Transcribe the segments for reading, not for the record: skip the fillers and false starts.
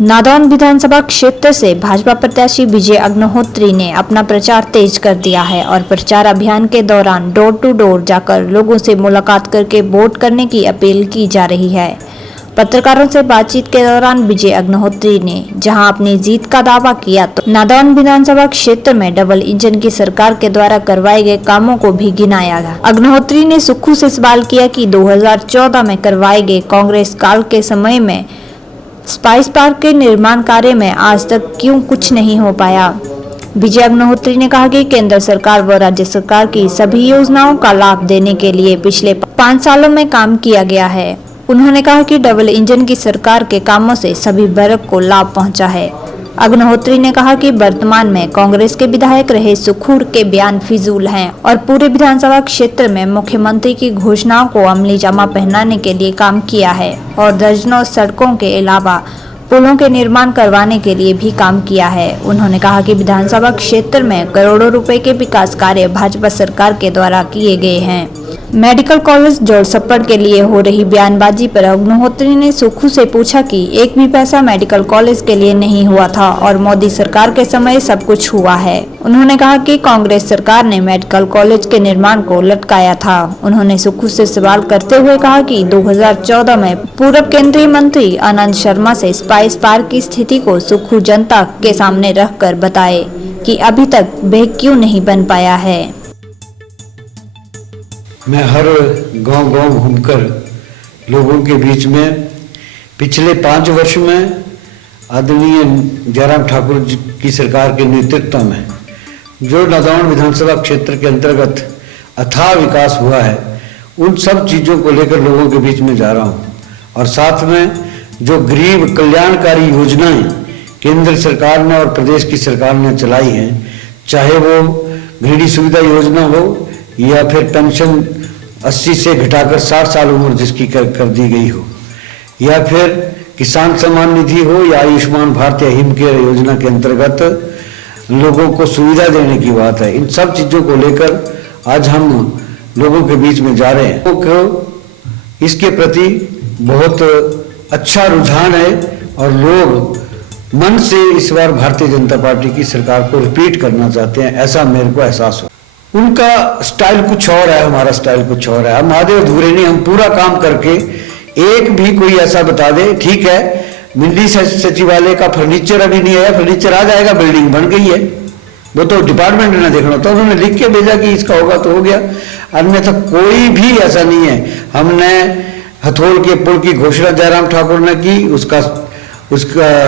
नादौन विधानसभा क्षेत्र से भाजपा प्रत्याशी विजय अग्निहोत्री ने अपना प्रचार तेज कर दिया है और प्रचार अभियान के दौरान डोर टू डोर जाकर लोगों से मुलाकात करके वोट करने की अपील की जा रही है। पत्रकारों से बातचीत के दौरान विजय अग्निहोत्री ने जहां अपनी जीत का दावा किया तो नादौन विधानसभा क्षेत्र में डबल इंजन की सरकार के द्वारा करवाए गए कामों को भी गिनाया गया। अग्निहोत्री ने सुक्खू से सवाल किया कि 2014 में करवाए गए कांग्रेस काल के समय में स्पाइस पार्क के निर्माण कार्य में आज तक क्यों कुछ नहीं हो पाया। विजय अग्निहोत्री ने कहा कि केंद्र सरकार व राज्य सरकार की सभी योजनाओं का लाभ देने के लिए पिछले 5 सालों में काम किया गया है। उन्होंने कहा कि डबल इंजन की सरकार के कामों से सभी वर्ग को लाभ पहुंचा है। अग्निहोत्री ने कहा कि वर्तमान में कांग्रेस के विधायक रहे सुक्खू के बयान फिजूल हैं और पूरे विधानसभा क्षेत्र में मुख्यमंत्री की घोषणाओं को अमली जामा पहनाने के लिए काम किया है और दर्जनों सड़कों के अलावा पुलों के निर्माण करवाने के लिए भी काम किया है। उन्होंने कहा कि विधानसभा क्षेत्र में करोड़ों रुपए के विकास कार्य भाजपा सरकार के द्वारा किए गए हैं। मेडिकल कॉलेज जोड़सप्पड़ के लिए हो रही बयानबाजी पर अग्निहोत्री ने सुक्खू से पूछा कि एक भी पैसा मेडिकल कॉलेज के लिए नहीं हुआ था और मोदी सरकार के समय सब कुछ हुआ है। उन्होंने कहा कि कांग्रेस सरकार ने मेडिकल कॉलेज के निर्माण को लटकाया था। उन्होंने सुक्खू से सवाल करते हुए कहा कि 2014 में पूर्व केंद्रीय मंत्री आनंद शर्मा से स्पाइस पार्क की स्थिति को सुक्खू जनता के सामने रखकर बताए कि अभी तक वह क्यों नहीं बन पाया है। मैं हर गांव-गांव घूमकर लोगों के बीच में पिछले 5 वर्ष में आदरणीय जयराम ठाकुर जी की सरकार के नेतृत्व में जो नादौन विधानसभा क्षेत्र के अंतर्गत अथाह विकास हुआ है, उन सब चीज़ों को लेकर लोगों के बीच में जा रहा हूँ। और साथ में जो गरीब कल्याणकारी योजनाएं केंद्र सरकार ने और प्रदेश की सरकार ने चलाई हैं, चाहे वो गृहिणी सुविधा योजना हो या फिर पेंशन 80 से घटाकर 60 साल उम्र जिसकी कर दी गई हो, या फिर किसान सम्मान निधि हो या आयुष्मान भारत या हिम केयर योजना के अंतर्गत लोगों को सुविधा देने की बात है। इन सब चीज़ों को लेकर आज हम लोगों के बीच में जा रहे हैं। तो इसके प्रति बहुत अच्छा रुझान है और लोग मन से इस बार भारतीय जनता पार्टी की सरकार को रिपीट करना चाहते हैं, ऐसा मेरे को एहसास हो। उनका स्टाइल कुछ और है, हमारा स्टाइल कुछ और है। हम आधे अधूरे नहीं, हम पूरा काम करके एक भी कोई ऐसा बता दे, ठीक है मंडी सचिवालय का फर्नीचर अभी नहीं आया, फर्नीचर आ जाएगा, बिल्डिंग बन गई है, वो तो डिपार्टमेंट ने देखना, तो उन्होंने लिख के भेजा कि इसका होगा तो हो गया। अन्यथा कोई भी ऐसा नहीं है। हमने हथोल के पुल की घोषणा जयराम ठाकुर ने की, उसका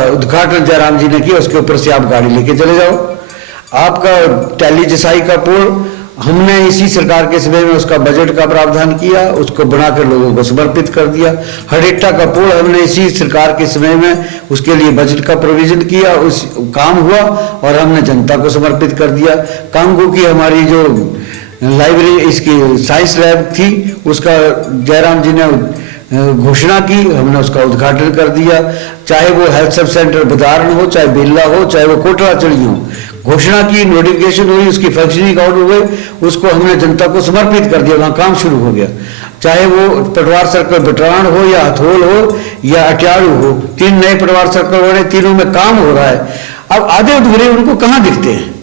उद्घाटन जयराम जी ने किया, उसके ऊपर से आप गाड़ी लेके चले जाओ। आपका टैली जसाई का पुल हमने इसी सरकार के समय में उसका बजट का प्रावधान किया, उसको बनाकर लोगों को समर्पित कर दिया। हडेट्टा का पुल हमने इसी सरकार के समय में उसके लिए बजट का प्रोविजन किया, उस काम हुआ और हमने जनता को समर्पित कर दिया। कांगो की हमारी जो लाइब्रेरी इसकी साइंस लैब थी, उसका जयराम जी ने घोषणा की, हमने उसका उद्घाटन कर दिया। चाहे वो हेल्थ सब सेंटर बदारण हो, चाहे बिरला हो, चाहे वो कोटला चढ़ी हो, घोषणा की, नोटिफिकेशन हुई, उसकी फंक्शनिंग आउट हुए, उसको हमने जनता को समर्पित कर दिया, वहाँ काम शुरू हो गया। चाहे वो पटवार सर्कल बटरान हो या हथोल हो या अट्यारू हो, 3 नए पटवार सर्कल हो रहे, तीनों में काम हो रहा है। अब आधे अधूरे उनको कहाँ दिखते हैं?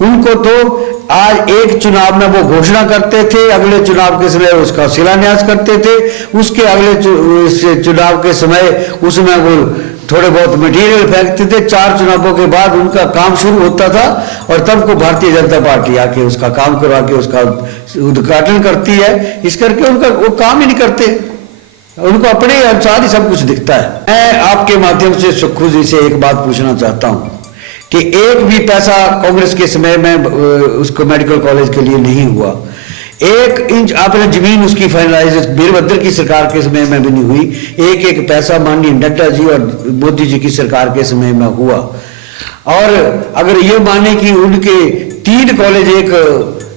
उनको तो आज एक चुनाव में वो घोषणा करते थे, अगले चुनाव के समय उसका शिलान्यास करते थे, उसके अगले चुनाव के समय उसमें वो थोड़े बहुत मटेरियल फेंकते थे। 4 चुनावों के बाद उनका काम शुरू होता था और तब को भारतीय जनता पार्टी आके उसका काम करवा के उसका उद्घाटन करती है। इस करके उनका वो काम ही नहीं करते, उनको अपने अनुसार ही सब कुछ दिखता है। मैं आपके माध्यम से सुक्खू जी से एक बात पूछना चाहता हूँ कि एक भी पैसा कांग्रेस के समय में उसको मेडिकल कॉलेज के लिए नहीं हुआ। 1 इंच आपने जमीन उसकी फाइनलाइज वीरभद्र की सरकार के समय में भी नहीं हुई। एक पैसा माननीय नड्डा जी और मोदी जी की सरकार के समय में हुआ। और अगर ये माने कि उनके 3 कॉलेज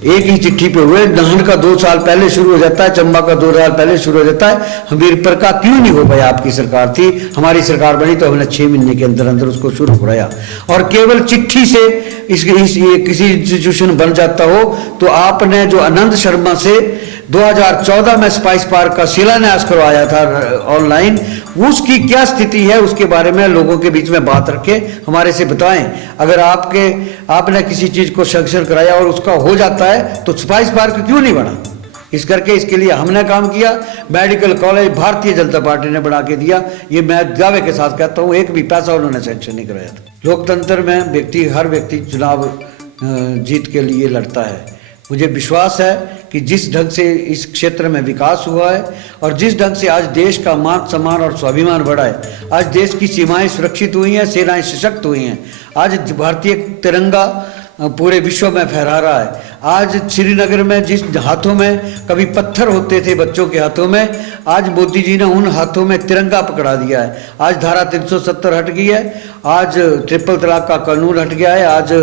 एक ही चिट्ठी पे हुए, नाहन का 2 साल पहले शुरू हो जाता है, चंबा का 2 साल पहले शुरू हो जाता है, हमीरपुर का क्यों नहीं हो पाया? आपकी सरकार थी, हमारी सरकार बनी तो हमने 6 महीने के अंदर अंदर उसको शुरू कराया। और केवल चिट्ठी से किसी इंस्टीट्यूशन बन जाता हो तो आपने जो आनंद शर्मा से 2014 में स्पाइस पार्क का शिलान्यास करवाया था ऑनलाइन, उसकी क्या स्थिति है उसके बारे में लोगों के बीच में बात रखे, हमारे से बताएं। अगर आपने किसी चीज को सैंक्शन कराया और उसका हो जाता है तो स्पाइस पार्क क्यों नहीं बना? इस करके इसके लिए हमने काम किया। Medical college Bharatiya Janata party ने बना के दिया, ये मैं दावे के साथ कहता हूँ, एक भी पैसा उन्होंने सैंक्शन नहीं कराया था। लोकतंत्र में हर व्यक्ति चुनाव जीत के लिए लड़ता है। मुझे विश्वास है कि जिस ढंग से इस क्षेत्र में विकास हुआ है और जिस ढंग से आज देश का मान सम्मान और स्वाभिमान बढ़ा है, आज देश की सीमाएं सुरक्षित हुई हैं, सेनाएं सशक्त हुई हैं, आज भारतीय तिरंगा पूरे विश्व में फहरा रहा है। आज श्रीनगर में जिस हाथों में कभी पत्थर होते थे बच्चों के हाथों में, आज मोदी जी ने उन हाथों में तिरंगा पकड़ा दिया है। आज धारा 370 हट गई है, आज ट्रिपल तलाक का कानून हट गया है, आज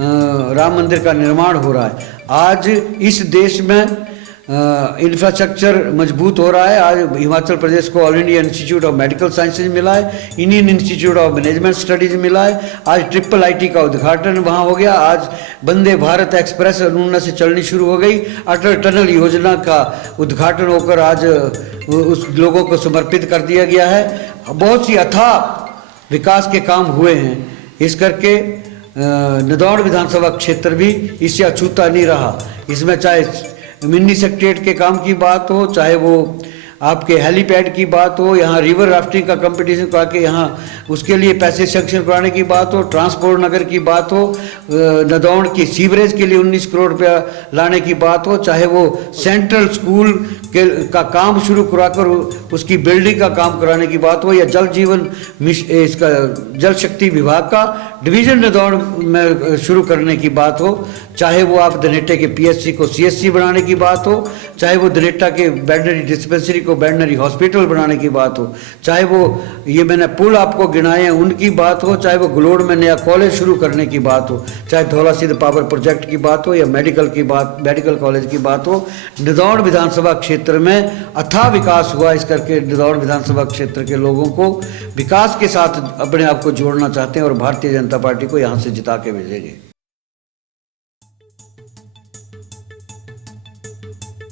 राम मंदिर का निर्माण हो रहा है। आज इस देश में इंफ्रास्ट्रक्चर मजबूत हो रहा है। आज हिमाचल प्रदेश को all India institute of medical sciences मिला है, Indian institute of management studies मिला है, आज ट्रिपल आईटी का उद्घाटन वहाँ हो गया, आज वंदे भारत एक्सप्रेस 19 से चलनी शुरू हो गई, अटल टनल योजना का उद्घाटन होकर आज उस लोगों को समर्पित कर दिया गया है। बहुत सी अथाह विकास के काम हुए हैं। इस करके नदौड़ विधानसभा क्षेत्र भी इससे अछूता नहीं रहा। इसमें चाहे मिनी सेक्रेटरीट के काम की बात हो, चाहे वो आपके हेलीपैड की बात हो, यहाँ रिवर राफ्टिंग का कंपटीशन करा के यहाँ उसके लिए पैसे सैंक्शन कराने की बात हो, ट्रांसपोर्ट नगर की बात हो, नदौड़ की सीवरेज के लिए 19 करोड़ रुपया लाने की बात हो, चाहे वो सेंट्रल स्कूल का काम शुरू कराकर उसकी बिल्डिंग का काम कराने की बात हो, या जल जीवन इसका जल शक्ति विभाग का डिवीजन नदौड़ में शुरू करने की बात हो, चाहे वो आप धनेटा के पीएचसी को सीएचसी बनाने की बात हो, चाहे वो धनेटा के वेटनरी डिस्पेंसरी को वेटनरी हॉस्पिटल बनाने की बात हो, चाहे वो ये मैंने पुल आपको गिनाए हैं उनकी बात हो, चाहे वो गलोड़ में नया कॉलेज शुरू करने की बात हो, चाहे धौला सिद्ध पावर प्रोजेक्ट की बात हो, या मेडिकल कॉलेज की बात हो। नदौड़ विधानसभा क्षेत्र में अथाह विकास हुआ। इस करके नदौड़ विधानसभा क्षेत्र के लोगों को विकास के साथ अपने आप को जोड़ना चाहते हैं और भारतीय जनता पार्टी को यहाँ से जिता के भेजेंगे।